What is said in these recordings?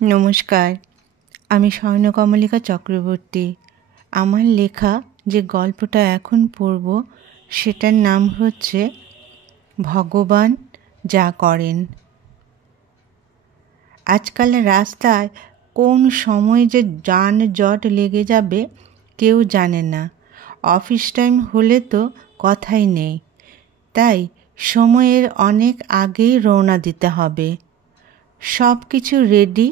নমস্কার, আমি স্বর্ণকমলিকা চক্রবর্তী। আমার লেখা যে গল্পটা এখন পড়ব সেটার নাম হচ্ছে ভগবান যা করেন। আজকাল রাস্তায় কোন সময় যে যানজট লেগে যাবে কেউ জানে না। অফিস টাইম হলে তো কথাই নেই, তাই সময়ের অনেক আগেই রওনা দিতে হবে। সব কিছু রেডি,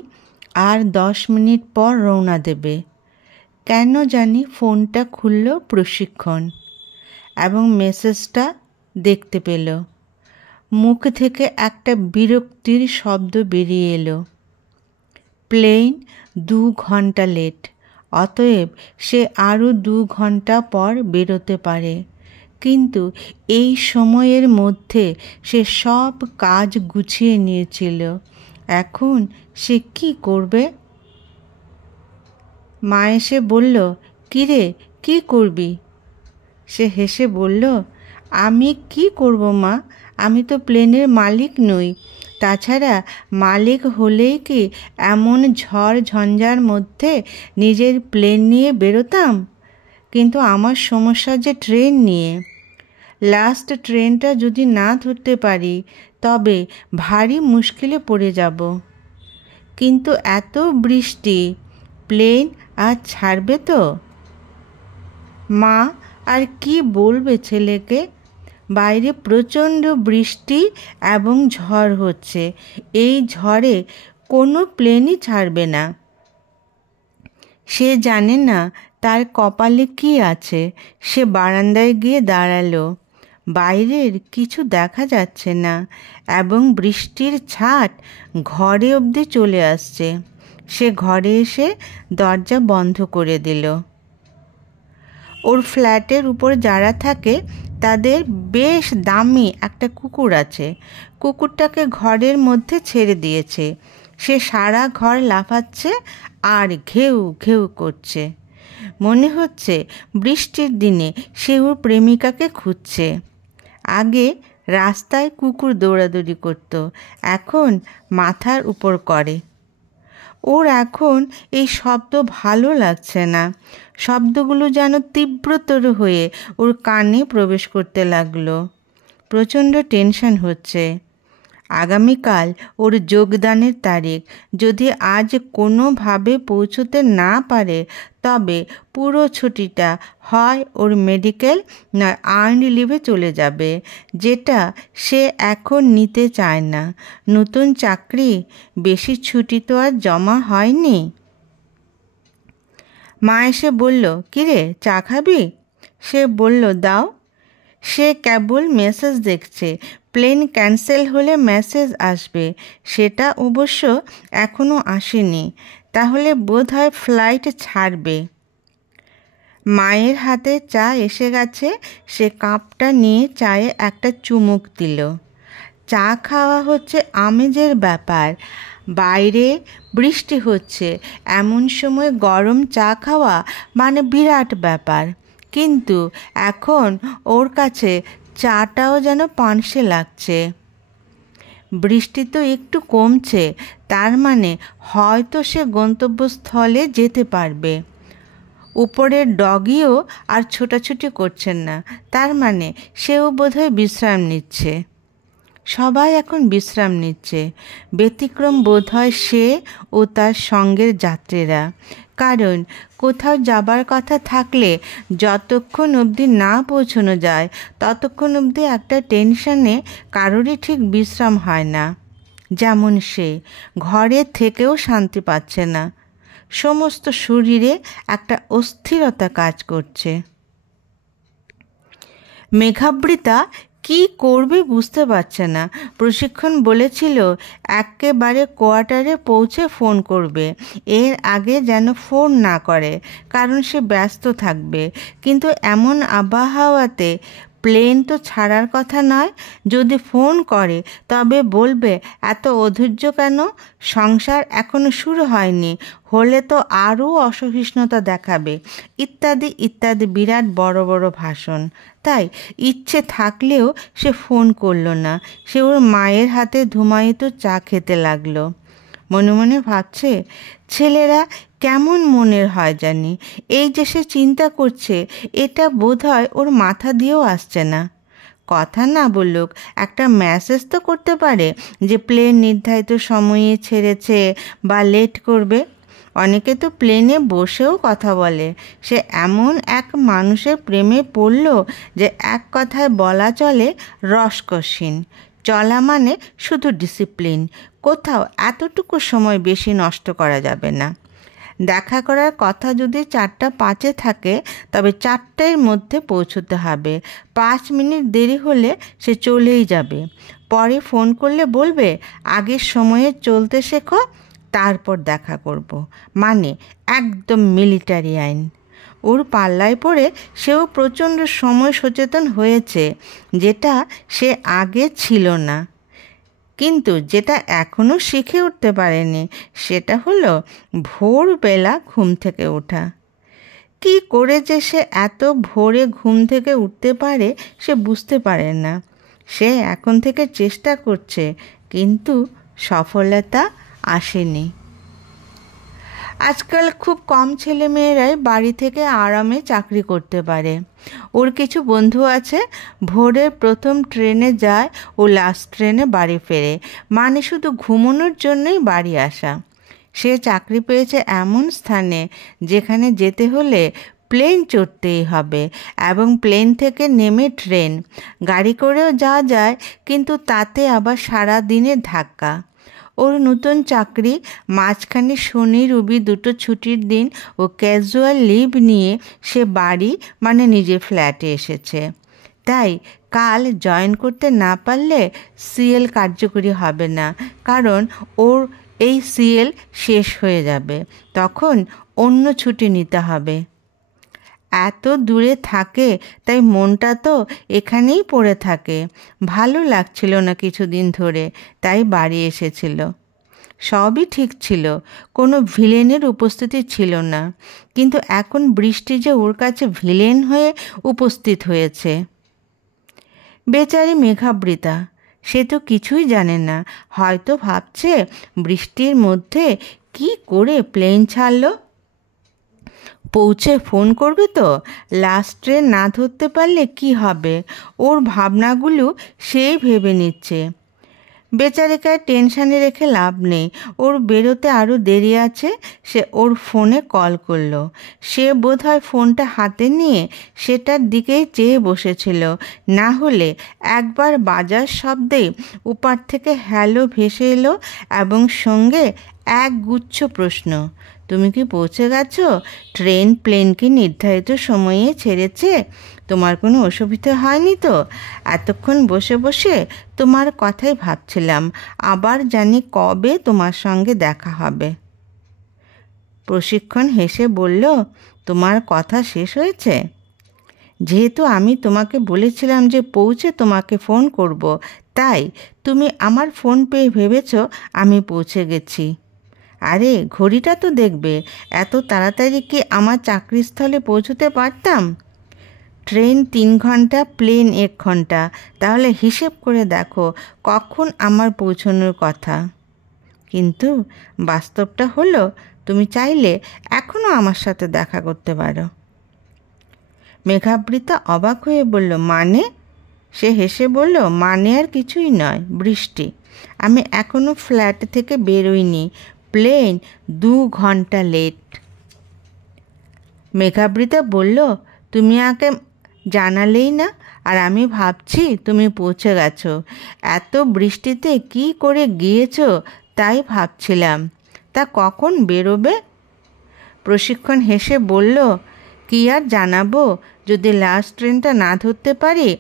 আর 10 মিনিট পর রওনা দেবে। কেন জানি ফোনটা খুলল প্রশিক্ষণ এবং মেসেজটা দেখতে পেল। মুখ থেকে একটা বিরক্তির শব্দ বেরিয়ে এলো। প্লেন 2 ঘন্টা লেট, অতএব সে আরও 2 ঘন্টা পর বেরোতে পারে। কিন্তু এই সময়ের মধ্যে সে সব কাজ গুছিয়ে নিয়েছিল। এখন সে কি করবে? মা এসে বলল, কিরে কি করবি? সে হেসে বলল, আমি কি করব মা, আমি তো প্লেনের মালিক নই। তাছাড়া মালিক হলেই কি এমন ঝড় ঝঞ্ঝার মধ্যে নিজের প্লেন নিয়ে বেরোতাম? কিন্তু আমার সমস্যা যে ট্রেন নিয়ে। লাস্ট ট্রেনটা যদি না ধরতে পারি তবে ভারী মুশকিলে পড়ে যাব। কিন্তু এত বৃষ্টি, প্লেন আর ছাড়বে তো? মা আর কি বলবে ছেলেকে? বাইরে প্রচণ্ড বৃষ্টি এবং ঝড় হচ্ছে। এই ঝড়ে কোনো প্লেনই ছাড়বে না। সে জানে না তার কপালে কি আছে। সে বারান্দায় গিয়ে দাঁড়ালো। বাইরের কিছু দেখা যাচ্ছে না এবং বৃষ্টির ছাট ঘরে অবধি চলে আসছে। সে ঘরে এসে দরজা বন্ধ করে দিল। ওর ফ্ল্যাটের উপর যারা থাকে তাদের বেশ দামি একটা কুকুর আছে। কুকুরটাকে ঘরের মধ্যে ছেড়ে দিয়েছে। সে সারা ঘর লাফাচ্ছে আর ঘেউ ঘেউ করছে। মনে হচ্ছে বৃষ্টির দিনে সে ওর প্রেমিকাকে খুঁজছে। আগে রাস্তায় কুকুর দৌড়াদৌড়ি করত, এখন মাথার উপর করে। ওর এখন এই শব্দ ভালো লাগছে না। শব্দগুলো যেন তীব্রতর হয়ে ওর কানে প্রবেশ করতে লাগলো। প্রচণ্ড টেনশন হচ্ছে। আগামীকাল ওর যোগদানের তারিখ। যদি আজ কোনোভাবে পৌঁছতে না পারে তবে পুরো ছুটিটা হয় ওর মেডিকেল না আর্নড লিভে চলে যাবে, যেটা সে এখন নিতে চায় না। নতুন চাকরি, বেশি ছুটি তো আর জমা হয়নি। মা এসে বলল, কিরে চা খাবি? সে বলল, দাও। সে কেবল মেসেজ দেখছে। প্লেন ক্যান্সেল হলে মেসেজ আসবে, সেটা অবশ্য এখনও আসেনি। তাহলে বোধহয় ফ্লাইট ছাড়বে। মায়ের হাতে চা এসে গেছে। সে কাপটা নিয়ে চায়ে একটা চুমুক দিল। চা খাওয়া হচ্ছে আমেজের ব্যাপার। বাইরে বৃষ্টি হচ্ছে, এমন সময় গরম চা খাওয়া মানে বিরাট ব্যাপার। কিন্তু এখন ওর কাছে চাটাও যেন পানসে লাগছে। বৃষ্টি তো একটু কমছে, তার মানে হয়তো সে গন্তব্যস্থলে যেতে পারবে। উপরের ডগিও আর ছোটাছুটি করছেন না, তার মানে সেও বোধহয় বিশ্রাম নিচ্ছে। সবাই এখন বিশ্রাম নিচ্ছে। ব্যতিক্রম বোধহয় সে ও তার সঙ্গের যাত্রীরা। কারণ কোথাও যাবার কথা থাকলে যতক্ষণ অবধি না পৌঁছানো যায় ততক্ষণ অবধি একটা টেনশনে কারোরই ঠিক বিশ্রাম হয় না। যেমন সে ঘরে থেকেও শান্তি পাচ্ছে না। সমস্ত শরীরে একটা অস্থিরতা কাজ করছে। মেঘাবৃতা কি করবে বুঝতে পারছে না। প্রশিক্ষণ বলেছিল একেবারে কোয়ার্টারে পৌঁছে ফোন করবে, এর আগে যেন ফোন না করে, কারণ সে ব্যস্ত থাকবে। কিন্তু এমন আবহাওয়াতে প্লেন তো ছাড়ার কথা নয়। যদি ফোন করে তবে বলবে এত অধৈর্য কেন, সংসার এখনো শুরু হয়নি, হলে তো আরও অসহিষ্ণুতা দেখাবে, ইত্যাদি ইত্যাদি বিরাট বড় বড় ভাষণ। তাই ইচ্ছে থাকলেও সে ফোন করলো না। সে ওর মায়ের হাতে ধুমায়িত চা খেতে লাগলো। মনে মনে ভাবছে, ছেলেরা কেমন মনের হয় জানি, এই যে সে চিন্তা করছে এটা বোধহয় ওর মাথা দিয়েও আসছে না। কথা না বলুক, একটা মেসেজ তো করতে পারে যে প্লেন নির্ধারিত সময়ে ছেড়েছে বা লেট করবে। অনেকে তো প্লেনে বসেও কথা বলে। সে এমন এক মানুষের প্রেমে পড়ল যে এক কথায় বলা চলে রসকসীন। চলা মানে শুধু ডিসিপ্লিন, কোথাও এতটুকু সময় বেশি নষ্ট করা যাবে না। দেখা করার কথা যদি 4:05 থাকে, তবে 4টার মধ্যে পৌঁছতে হবে। 5 মিনিট দেরি হলে সে চলেই যাবে। পরে ফোন করলে বলবে, আগের সময়ে চলতে শেখো, তারপর দেখা করব। মানে একদম মিলিটারি আইন। ওর পাল্লায় পড়ে সেও প্রচণ্ড সময় সচেতন হয়েছে, যেটা সে আগে ছিল না। কিন্তু যেটা এখনও শিখে উঠতে পারেনি সেটা হলো ভোরবেলা ঘুম থেকে ওঠা। কি করে যে সে এত ভোরে ঘুম থেকে উঠতে পারে সে বুঝতে পারে না। সে এখন থেকে চেষ্টা করছে, কিন্তু সফলতা আসেনি। আজকাল খুব কম ছেলেমেয়েরাই বাড়ি থেকে আরামে চাকরি করতে পারে। ওর কিছু বন্ধু আছে, ভোরের প্রথম ট্রেনে যায় ও লাস্ট ট্রেনে বাড়ি ফেরে, মানে শুধু ঘুমানোর জন্যই বাড়ি আসা। সে চাকরি পেয়েছে এমন স্থানে যেখানে যেতে হলে প্লেন চড়তেই হবে, এবং প্লেন থেকে নেমে ট্রেন। গাড়ি করেও যাওয়া যায়, কিন্তু তাতে আবার সারা দিনের ধাক্কা। ওর নতুন চাকরি, মাঝখানে শনি রবি দুটো ছুটির দিন ও ক্যাজুয়াল লিভ নিয়ে সে বাড়ি মানে নিজের ফ্ল্যাটে এসেছে। তাই কাল জয়েন করতে না পারলে সিএল কার্যকরী হবে না, কারণ ওর এই সিএল শেষ হয়ে যাবে। তখন অন্য ছুটি নিতে হবে। এত দূরে থাকে, তাই মনটা তো এখানেই পড়ে থাকে। ভালো লাগছিল না কিছুদিন ধরে, তাই বাড়ি এসেছিল। সবই ঠিক ছিল, কোনো ভিলেনের উপস্থিতি ছিল না। কিন্তু এখন বৃষ্টি যে ওর কাছে ভিলেন হয়ে উপস্থিত হয়েছে। বেচারি মেঘাবৃতা, সে তো কিছুই জানে না। হয়তো ভাবছে বৃষ্টির মধ্যে কি করে প্লেন ছাড়লো। পৌঁছে ফোন করবে তো, লাস্ট ট্রেন না ধরতে পারলে কি হবে। ওর ভাবনাগুলো সেই ভেবে নিচ্ছে। বেচারিকে টেনশানে রেখে লাভ নেই, ওর বেরোতে আরও দেরি আছে। সে ওর ফোনে কল করলো। সে বোধহয় ফোনটা হাতে নিয়ে সেটার দিকেই চেয়ে বসেছিল, না হলে একবার বাজার শব্দে উপার থেকে হ্যালো ভেসে এলো, এবং সঙ্গে এক গুচ্ছ প্রশ্ন। তুমি কি পৌঁছে গেছো? ট্রেন প্লেনকে নির্ধারিত সময়ে ছেড়েছে? তোমার কোনো অসুবিধা হয়নি তো? এতক্ষণ বসে বসে তোমার কথাই ভাবছিলাম, আবার জানি কবে তোমার সঙ্গে দেখা হবে। প্রশিক্ষণ হেসে বলল, তোমার কথা শেষ হয়েছে? যেহেতু আমি তোমাকে বলেছিলাম যে পৌঁছে তোমাকে ফোন করব, তাই তুমি আমার ফোন পেয়ে ভেবেছ আমি পৌঁছে গেছি। আরে ঘড়িটা তো দেখবে, এত তাড়াতাড়ি কি আমার চাকরিস্থলে পৌঁছতে পারতাম? ট্রেন 3 ঘন্টা, প্লেন 1 ঘন্টা, তাহলে হিসেব করে দেখো কখন আমার পৌঁছানোর কথা। কিন্তু বাস্তবটা হলো, তুমি চাইলে এখনও আমার সাথে দেখা করতে পারো। মেঘাবৃতা অবাক হয়ে বলল, মানে? সে হেসে বলল, মানে আর কিছুই নয়, বৃষ্টি। আমি এখনও ফ্ল্যাট থেকে বেরোইনি, প্লেন 2 ঘন্টা লেট। মেঘাবৃতা বলল, তুমি আমাকে জানালেই না, আর আমি ভাবছি তুমি পৌঁছে গেছো। এত বৃষ্টিতে কি করে গিয়েছো তাই ভাবছিলাম। তা কখন বেরোবে? প্রশিক্ষণ হেসে বলল, কি আর জানাবো, যদি লাস্ট ট্রেনটা না ধরতে পারি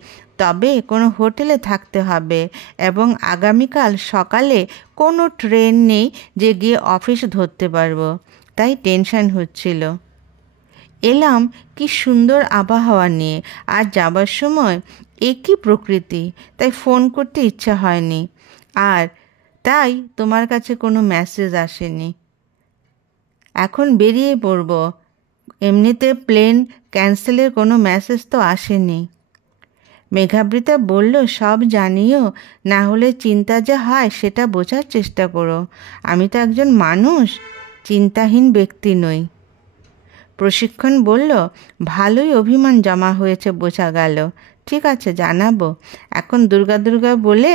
তবে কোনো হোটেলে থাকতে হবে, এবং আগামীকাল সকালে কোনো ট্রেন নেই যে গিয়ে অফিস ধরতে পারবো, তাই টেনশন হচ্ছিল। এলাম কি সুন্দর আবহাওয়া নিয়ে, আর যাবার সময় একই প্রকৃতি, তাই ফোন করতে ইচ্ছা হয়নি, আর তাই তোমার কাছে কোনো মেসেজ আসেনি। এখন বেরিয়ে পড়ব, এমনিতে প্লেন ক্যান্সেলের কোনো মেসেজ তো আসেনি। মেঘাবৃতা বলল, সব জানিও, না হলে চিন্তা যে হয় সেটা বোঝার চেষ্টা করো। আমি তো একজন মানুষ, চিন্তাহীন ব্যক্তি নই। প্রশিক্ষণ বলল, ভালোই অভিমান জমা হয়েছে বোঝা গেল। ঠিক আছে, জানাবো। এখন দুর্গা দুর্গা বলে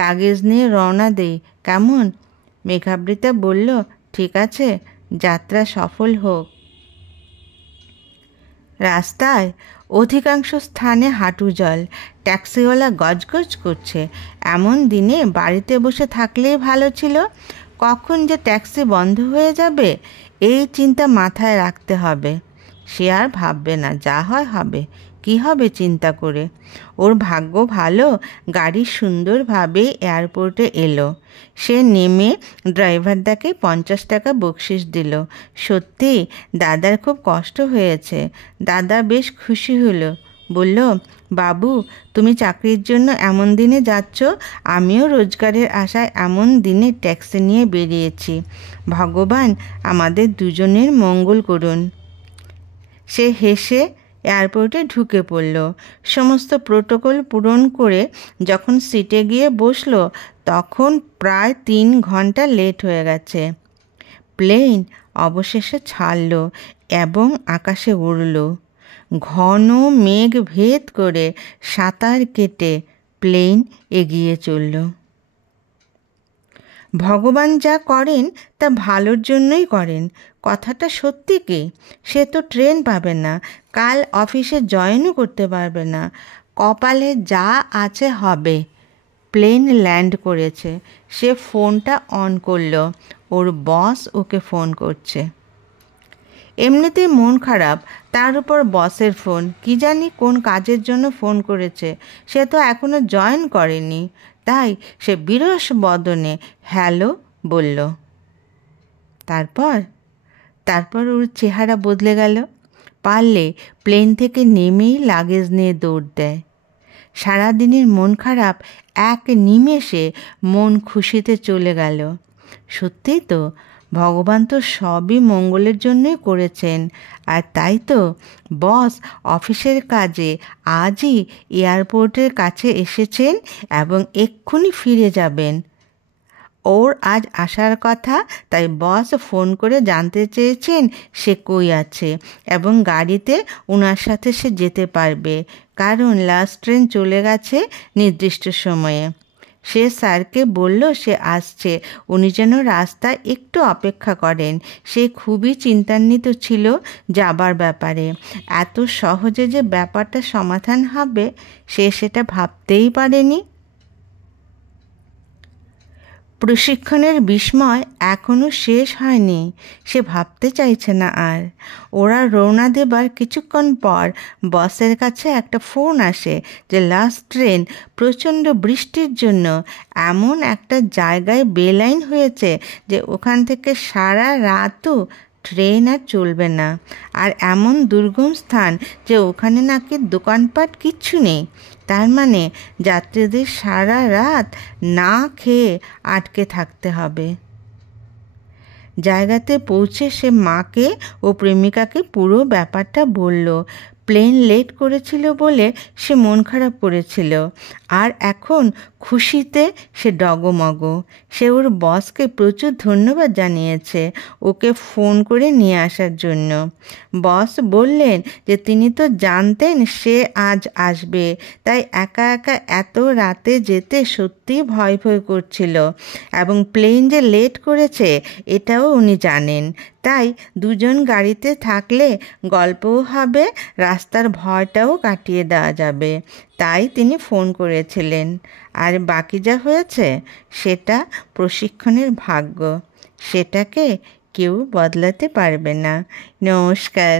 লাগেজ নিয়ে রওনা দেই, কেমন? মেঘাবৃতা বলল, ঠিক আছে, যাত্রা সফল হোক। রাস্তায় অধিকাংশ স্থানে হাঁটু জল, ট্যাক্সিওয়ালা গজগজ করছে। এমন দিনে বাড়িতে বসে থাকলেই ভালো ছিল। কখন যে ট্যাক্সি বন্ধ হয়ে যাবে এই চিন্তা মাথায় রাখতে হবে। সে আর ভাববে না, যা হয় হবে। কী হবে চিন্তা করে? ওর ভাগ্য ভালো, গাড়ি সুন্দরভাবে এয়ারপোর্টে এলো। সে নেমে ড্রাইভারদাকে 50 টাকা বকশিস দিল। সত্যি দাদার খুব কষ্ট হয়েছে। দাদা বেশ খুশি হলো, বলল, বাবু তুমি চাকরির জন্য এমন দিনে যাচ্ছ, আমিও রোজগারের আশায় এমন দিনে ট্যাক্সি নিয়ে বেরিয়েছি। ভগবান আমাদের দুজনের মঙ্গল করুন। সে হেসে এয়ারপোর্টে ঢুকে পড়ল। সমস্ত প্রোটোকল পূরণ করে যখন সিটে গিয়ে বসলো তখন প্রায় 3 ঘন্টা লেট হয়ে গেছে। প্লেন অবশেষে ছাড়ল এবং আকাশে উড়ল। ঘন মেঘ ভেদ করে সাঁতার কেটে প্লেন এগিয়ে চলল। ভগবান যা করেন তা ভালোর জন্যই করেন, কথাটা সত্যি কি? সে তো ট্রেন পাবে না, কাল অফিসে জয়েনও করতে পারবে না। কপালে যা আছে হবে। প্লেন ল্যান্ড করেছে। সে ফোনটা অন করলো। ওর বস ওকে ফোন করছে। এমনিতেই মন খারাপ, তার উপর বসের ফোন। কি জানি কোন কাজের জন্য ফোন করেছে। সে তো এখনও জয়েন করেনি। তাই সে বিরস বদনে হ্যালো বলল। তারপর ওর চেহারা বদলে গেল। পারলে প্লেন থেকে নেমেই লাগেজ নিয়ে দৌড় দেয়। সারাদিনের মন খারাপ এক নিমেষে মন খুশিতে চলে গেল। সত্যিই তো, ভগবান তো সবই মঙ্গলের জন্যই করেছেন। আর তাই তো বস অফিসের কাজে আজই এয়ারপোর্টের কাছে এসেছেন এবং এক্ষুনি ফিরে যাবেন। ওর আজ আসার কথা, তাই বস ফোন করে জানতে চেয়েছেন সে কই আছে এবং গাড়িতে ওনার সাথে সে যেতে পারবে, কারণ লাস্ট ট্রেন চলে গেছে নির্দিষ্ট সময়ে। সে স্যারকে বলল সে আসছে, উনি যেন রাস্তায় একটু অপেক্ষা করেন। সে খুবই চিন্তান্বিত ছিল যাবার ব্যাপারে। এত সহজে যে ব্যাপারটা সমাধান হবে সে সেটা ভাবতেই পারেনি। প্রশিক্ষণের বিস্ময় এখনও শেষ হয়নি। সে ভাবতে চাইছে না আর। ওরা রওনা দেবার কিছুক্ষণ পর বসের কাছে একটা ফোন আসে যে লাস্ট ট্রেন প্রচণ্ড বৃষ্টির জন্য এমন একটা জায়গায় বেলাইন হয়েছে যে ওখান থেকে সারা রাতও ট্রেন আর চলবে না। আর এমন দুর্গম স্থান যে ওখানে নাকি দোকানপাট কিচ্ছু নেই। তার মানে যাত্রীদের সারা রাত না খেয়ে আটকে থাকতে হবে। জায়গাতে পৌঁছে সে মাকে ও প্রেমিকাকে পুরো ব্যাপারটা বলল। প্লেন লেট করেছিল বলে সে মন খারাপ করেছিল, আর এখন খুশিতে সে ডগমগ। সে ওর বসকে প্রচুর ধন্যবাদ জানিয়েছে ওকে ফোন করে নিয়ে আসার জন্য। বস বললেন যে তিনি তো জানতেন সে আজ আসবে, তাই একা একা এত রাতে যেতে সত্যিই ভয় ভয় করছিল এবং প্লেন যে লেট করেছে এটাও উনি জানেন। তাই দুজন গাড়িতে থাকলে গল্পও হবে, রাস্তার ভয়টাও কাটিয়ে দেওয়া যাবে। তাই তিনি ফোন করেছিলেন। আর বাকি যা হয়েছে সেটা প্রশিক্ষণের ভাগ্য, সেটাকে কেউ বদলাতে পারবে না। নমস্কার।